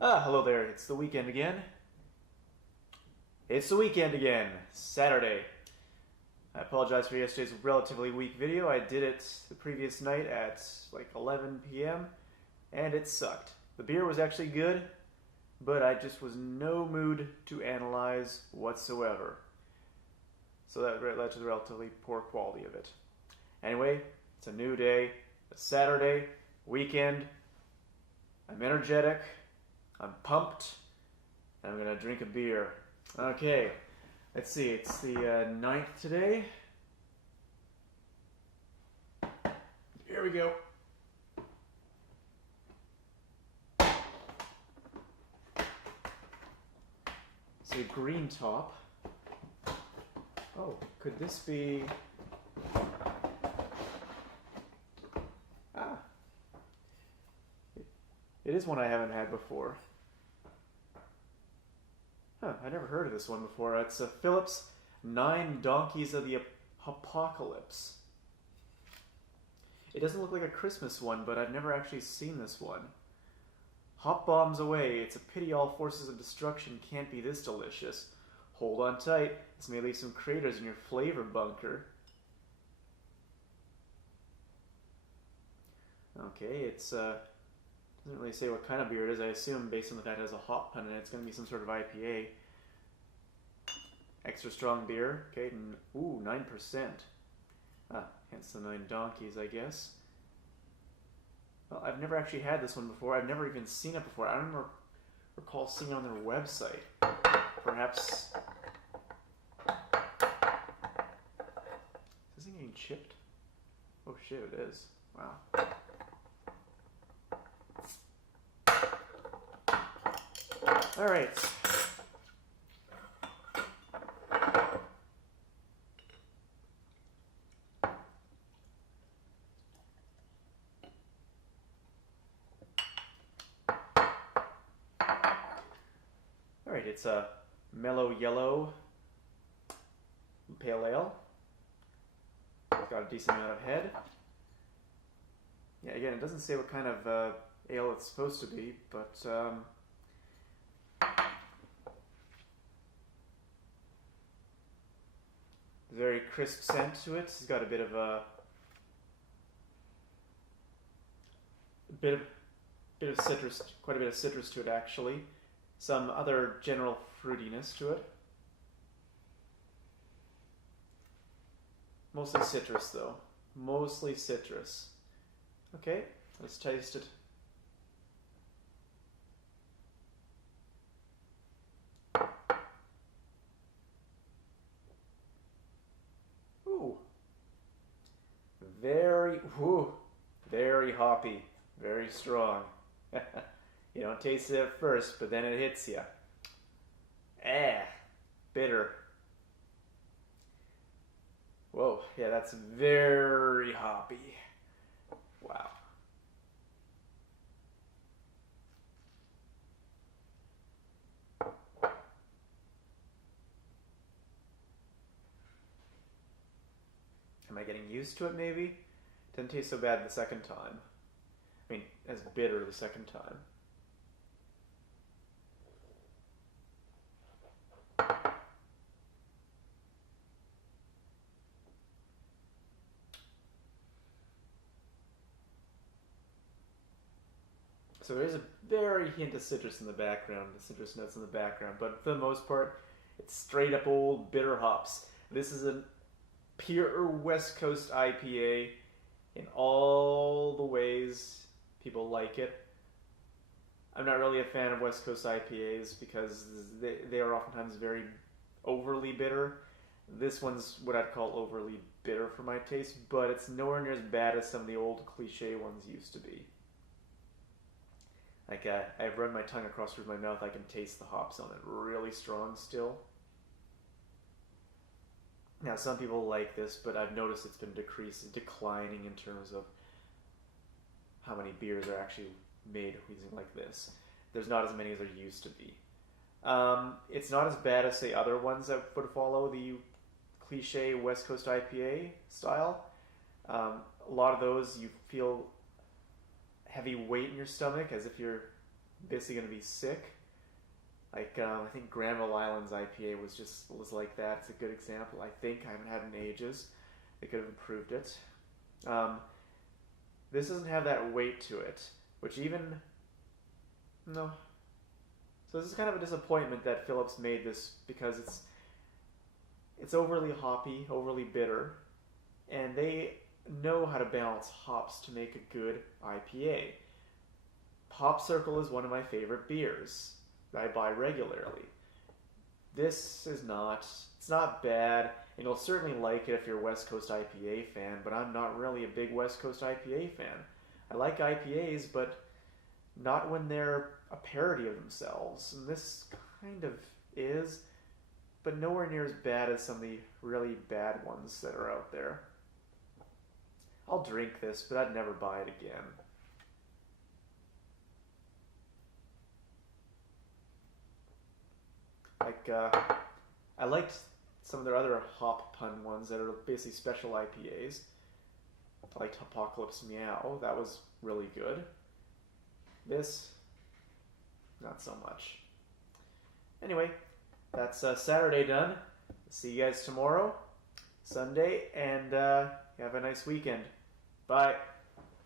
Hello there. It's the weekend again. Saturday. I apologize for yesterday's relatively weak video. I did it the previous night at like 11 p.m. and it sucked. The beer was actually good, but I just was no mood to analyze whatsoever. So that led to the relatively poor quality of it. Anyway, it's a new day, a Saturday, weekend. I'm energetic. I'm pumped, and I'm going to drink a beer. Okay, let's see, it's the 9th today. Here we go. It's a green top. Oh, could this be... It is one I haven't had before. I never heard of this one before. It's a Phillips 9 Donkeys of the Apocalypse. It doesn't look like a Christmas one, but I've never actually seen this one. Hop bombs away. It's a pity all forces of destruction can't be this delicious. Hold on tight. This may leave some craters in your flavor bunker. Okay, it's doesn't really say what kind of beer it is. I assume based on the fact it has a hop pun in it, it's going to be some sort of IPA. Extra strong beer. Okay, ooh, 9%. Hence the 9 donkeys, I guess. Well, I've never actually had this one before. I've never even seen it before. I don't recall seeing it on their website. Perhaps... Is this thing getting chipped? Oh shit, it is. Wow. Alright. Alright, it's a mellow yellow pale ale. It's got a decent amount of head. Yeah, again, it doesn't say what kind of ale it's supposed to be, but very crisp scent to it. It's got a bit of citrus, quite a bit of citrus to it actually. Some other general fruitiness to it. Mostly citrus though. Mostly citrus. Okay, let's taste it. Ooh. Very hoppy. Very strong. You don't taste it at first, but then it hits you. Bitter. Whoa, yeah, that's very hoppy. Wow. Am I getting used to it, maybe? Didn't taste so bad the second time. I mean, as bitter the second time. So there's a very hint of citrus in the background, the citrus notes in the background, but for the most part, it's straight up old bitter hops. This is a pure West Coast IPA in all the ways people like it. I'm not really a fan of West Coast IPAs because they are oftentimes very overly bitter. This one's what I'd call overly bitter for my taste, but it's nowhere near as bad as some of the old cliche ones used to be. Like, I've run my tongue across through my mouth, I can taste the hops on it really strong still. Now, some people like this, but I've noticed it's been declining in terms of how many beers are actually made using like this. There's not as many as there used to be. It's not as bad as, say, other ones that would follow the cliche West Coast IPA style. A lot of those you feel heavy weight in your stomach, as if you're basically going to be sick. Like, I think Granville Island's IPA was like that. It's a good example. I think I haven't had it in ages. They could have improved it. This doesn't have that weight to it, which even no. So this is kind of a disappointment that Phillips made this because it's overly hoppy, overly bitter, and they know how to balance hops to make a good IPA. Hop Circle is one of my favorite beers that I buy regularly. This is not. It's not bad, and you'll certainly like it if you're a West Coast IPA fan, but I'm not really a big West Coast IPA fan. I like IPAs, but not when they're a parody of themselves, and this kind of is, but nowhere near as bad as some of the really bad ones that are out there. I'll drink this, but I'd never buy it again. Like, I liked some of their other hop pun ones that are basically special IPAs. I liked Apocalypse Meow. That was really good. This, not so much. Anyway, that's Saturday done. See you guys tomorrow, Sunday, and have a nice weekend. Bye.